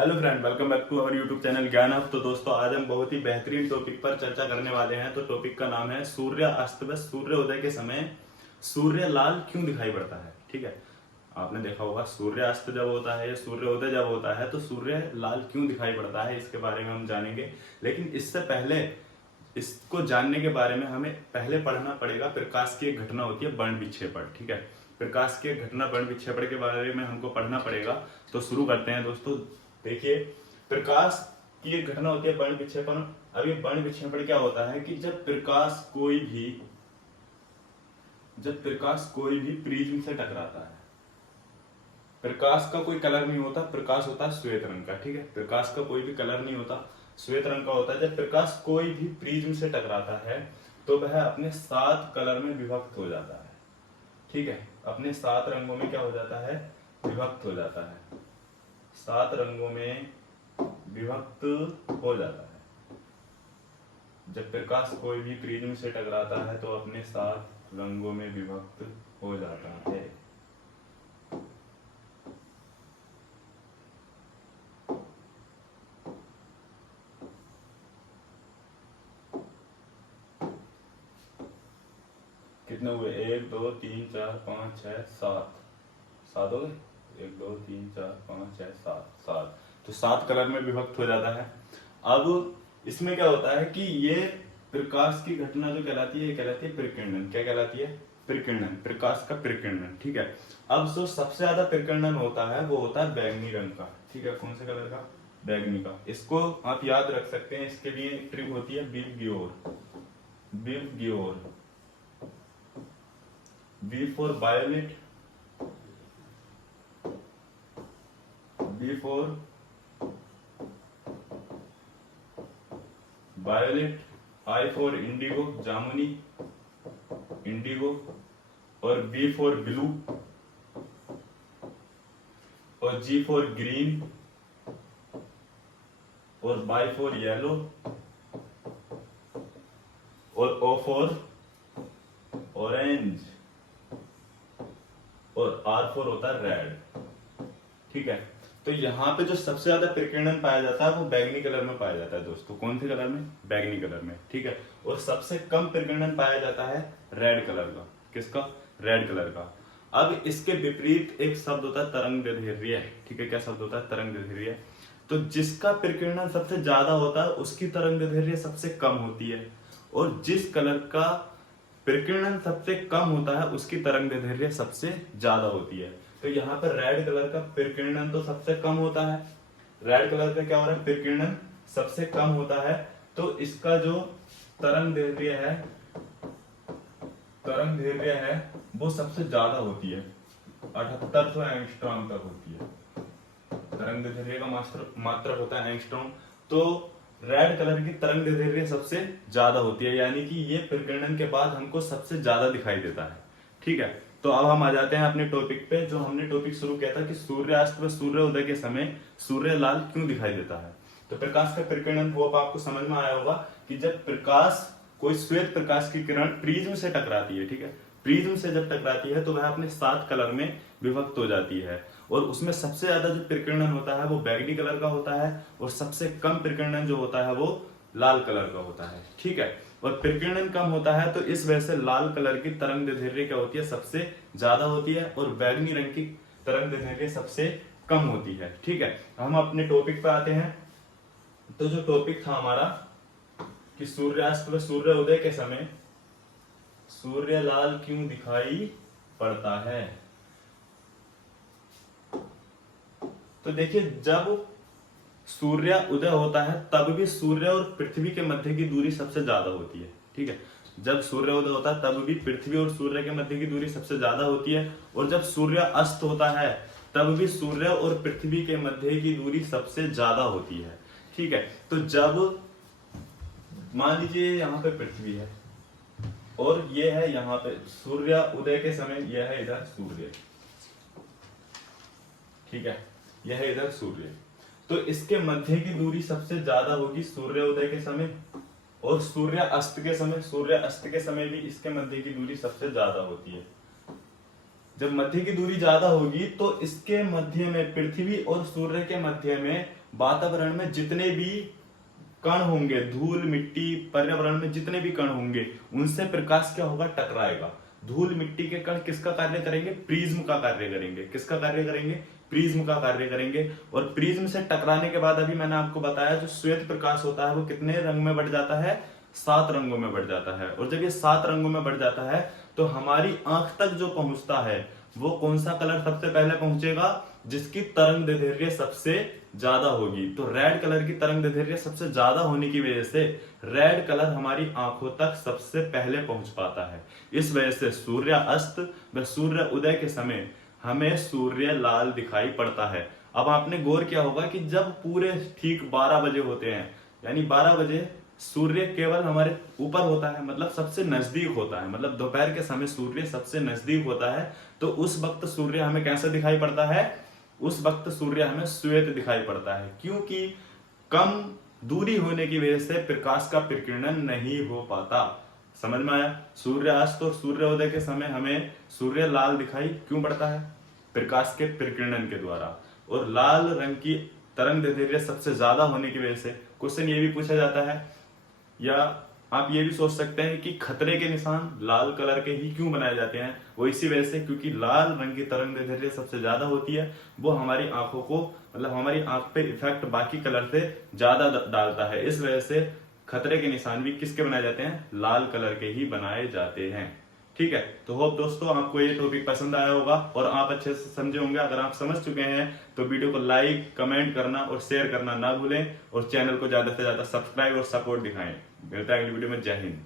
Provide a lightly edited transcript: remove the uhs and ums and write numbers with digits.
Hello friend, welcome back to our YouTube channel Gyan hub. तो दोस्तों, आज हम बहुत ही बेहतरीन टॉपिक पर चर्चा करने वाले हैं। तो टॉपिक का नाम है सूर्य अस्त व सूर्योदय के समय सूर्य लाल क्यों दिखाई पड़ता है। ठीक है, आपने देखा होगा सूर्य अस्त जब होता है या सूर्योदय जब होता है तो सूर्य लाल क्यों दिखाई पड़ता है, इसके बारे में हम जानेंगे। लेकिन इससे पहले इसको जानने के बारे में हमें पहले पढ़ना पड़ेगा। प्रकाश की एक घटना होती है वर्ण विक्षेपण। ठीक है, प्रकाश की एक घटना वर्ण विक्षेपण के बारे में हमको पढ़ना पड़ेगा। तो शुरू करते हैं दोस्तों। देखिए, प्रकाश की एक घटना होती है वर्ण विक्षेपण। अब ये वर्ण विक्षेपण क्या होता है कि जब प्रकाश कोई भी प्रिज्म से टकराता है। प्रकाश का कोई कलर नहीं होता, प्रकाश होता है श्वेत रंग का। ठीक है, प्रकाश का कोई भी कलर नहीं होता, श्वेत रंग का होता है। जब प्रकाश कोई भी प्रिज्म से टकराता है तो वह अपने 7 कलर में विभक्त हो जाता है। ठीक है, अपने 7 रंगों में क्या हो जाता है, विभक्त हो जाता है। 7 रंगों में विभक्त हो जाता है। जब प्रकाश कोई भी प्रिज्म से टकराता है तो अपने 7 रंगों में विभक्त हो जाता है। कितने हुए? 1 2 3 4 5 6 7। 7 हो गए। 1 2 3 4 5 6 7। तो 7 कलर में विभक्त हो जाता है। अब इसमें क्या होता है कि ये प्रकाश की घटना जो कहलाती है, ये कहलाती है प्रकीर्णन। क्या कहलाती है? प्रकीर्णन, प्रकाश का प्रकीर्णन। ठीक है, अब जो सबसे ज्यादा प्रकीर्णन होता है वो होता है बैंगनी रंग का। ठीक है, कौन से कलर का? बैंगनी का। इसको आप याद रख सकते हैं। इसके लिए एक ट्रिक होती है बिब ग्योर। बिब ग्योर। B for violet, B for violet, I for indigo, जामुनी, इंडिगो, और B for ब्लू, और G for ग्रीन, और Y for येलो, और O for ऑरेंज, और R for होता है रेड। ठीक है, तो यहाँ पे जो सबसे ज्यादा प्रकीर्णन पाया जाता है वो बैंगनी कलर में पाया जाता है दोस्तों। कौन से कलर में? बैंगनी कलर में। ठीक है, और सबसे कम प्रकीर्णन पाया जाता है रेड कलर का। किसका? रेड कलर का। अब इसके विपरीत एक शब्द होता है तरंग दैर्ध्य। ठीक है, क्या शब्द होता है? तरंग दैर्ध्य। तो जिसका प्रकीर्णन सबसे ज्यादा होता है उसकी तरंग दैर्ध्य सबसे कम होती है, और जिस कलर का प्रकीर्णन सबसे कम होता है उसकी तरंग दैर्ध्य सबसे ज्यादा होती है। तो यहाँ पर रेड कलर का प्रकीर्णन तो सबसे कम होता है। रेड कलर का क्या हो रहा है? प्रकीर्णन सबसे कम होता है। तो इसका जो तरंग दैर्ध्य है वो सबसे ज्यादा होती है। 7800 एंगस्ट्रॉम तक होती है। तरंग दैर्ध्य का मात्रक होता है एंगस्ट्रॉम। तो रेड कलर की तरंग दैर्ध्य सबसे ज्यादा होती है, यानी कि ये प्रकीर्णन के बाद हमको सबसे ज्यादा दिखाई देता है। ठीक है, तो अब हम आ जाते हैं अपने टॉपिक पे। जो हमने टॉपिक शुरू किया था कि सूर्यास्त व सूर्योदय के समय सूर्य लाल क्यों दिखाई देता है। तो प्रकाश का प्रकीर्णन वो अब आपको समझ में आया होगा कि जब प्रकाश, कोई श्वेत प्रकाश की किरण प्रिज्म से टकराती है। ठीक है, प्रिज्म से जब टकराती है तो वह अपने 7 कलर में विभक्त हो जाती है, और उसमें सबसे ज्यादा जो प्रकीर्णन होता है वो बैंगनी कलर का होता है, और सबसे कम प्रकीर्णन जो होता है वो लाल कलर का होता है। ठीक है, और प्रकीर्णन कम होता है तो इस वजह से लाल कलर की तरंग दैर्ध्य क्या होती है? सबसे ज्यादा होती है, और बैंगनी रंग की तरंग दैर्ध्य सबसे कम होती है। ठीक है, हम अपने टॉपिक पे आते हैं। तो जो टॉपिक था हमारा कि सूर्यास्त व सूर्योदय के समय सूर्य लाल क्यों दिखाई पड़ता है। तो देखिए, जब सूर्य उदय होता है तब भी सूर्य और पृथ्वी के मध्य की दूरी सबसे ज्यादा होती है। ठीक है, जब सूर्य उदय होता है तब भी पृथ्वी और सूर्य के मध्य की दूरी सबसे ज्यादा होती है, और जब सूर्य अस्त होता है तब भी सूर्य और पृथ्वी के मध्य की दूरी सबसे ज्यादा होती है। ठीक है, तो जब मान लीजिए यहाँ पे पृथ्वी है और ये है यहाँ पे सूर्य उदय के समय, यह है इधर सूर्य। ठीक है, यह है इधर सूर्य। तो इसके मध्य की दूरी सबसे ज्यादा होगी सूर्योदय के समय, और सूर्य अस्त के समय भी इसके मध्य की दूरी सबसे ज्यादा होती है। जब मध्य की दूरी ज्यादा होगी तो इसके मध्य में, पृथ्वी और सूर्य के मध्य में वातावरण में जितने भी कण होंगे, धूल मिट्टी, पर्यावरण में जितने भी कण होंगे, उनसे प्रकाश क्या होगा, टकराएगा। धूल मिट्टी के कण किसका कार्य करेंगे, प्रिज्म का कार्य करेंगे। किसका कार्य करेंगे, प्रिज्म का कार्य करेंगे। और प्रिज्म से टकराने के बाद अभी मैंने आपको बताया जो श्वेत प्रकाश होता है वो कितने रंग में बढ़ जाता है, 7 रंगों में बढ़ जाता है। और जब ये 7 रंगों में बढ़ जाता है तो हमारी आंख तक जो पहुंचता है वो कौन सा कलर सबसे पहले पहुंचेगा, जिसकी तरंग दैर्ध्य सबसे ज्यादा होगी। तो रेड कलर की तरंग दैर्ध्य सबसे ज्यादा होने की वजह से रेड कलर हमारी आंखों तक सबसे पहले पहुंच पाता है। इस वजह से सूर्य अस्त व सूर्य उदय के समय हमें सूर्य लाल दिखाई पड़ता है। अब आपने गौर किया होगा कि जब पूरे ठीक 12 बजे होते हैं, यानी 12 बजे सूर्य केवल हमारे ऊपर होता है, मतलब सबसे नजदीक होता है, मतलब दोपहर के समय सूर्य सबसे नजदीक होता है। तो उस वक्त सूर्य हमें कैसा दिखाई पड़ता है, उस वक्त सूर्य हमें श्वेत दिखाई पड़ता है, क्योंकि कम दूरी होने की वजह से प्रकाश का प्रकीर्णन नहीं हो पाता। समझ में आया। सूर्यास्त और सूर्योदय के समय हमें सूर्य लाल दिखाई क्यों पड़ता है, प्रकाश के प्रकीर्णन के द्वारा। और लाल रंग की तरंग दैर्ध्य सबसे ज्यादा होने की वजह से क्वेश्चन ये भी पूछा जाता है, या आप ये भी सोच सकते हैं कि खतरे के निशान लाल कलर के ही क्यों बनाए जाते हैं, वो इसी वजह से क्योंकि लाल रंग की तरंग दैर्ध्य सबसे ज्यादा होती है, वो हमारी आंखों को, मतलब हमारी आंख पे इफेक्ट बाकी कलर से ज्यादा डालता है। इस वजह से खतरे के निशान भी किसके बनाए जाते हैं, लाल कलर के ही बनाए जाते हैं। ठीक है, तो होप दोस्तों आपको ये टॉपिक पसंद आया होगा और आप अच्छे से समझे होंगे। अगर आप समझ चुके हैं तो वीडियो को लाइक, कमेंट करना और शेयर करना ना भूलें, और चैनल को ज्यादा से ज्यादा सब्सक्राइब और सपोर्ट दिखाएं। मिलता है अगली वीडियो में। जय हिंद।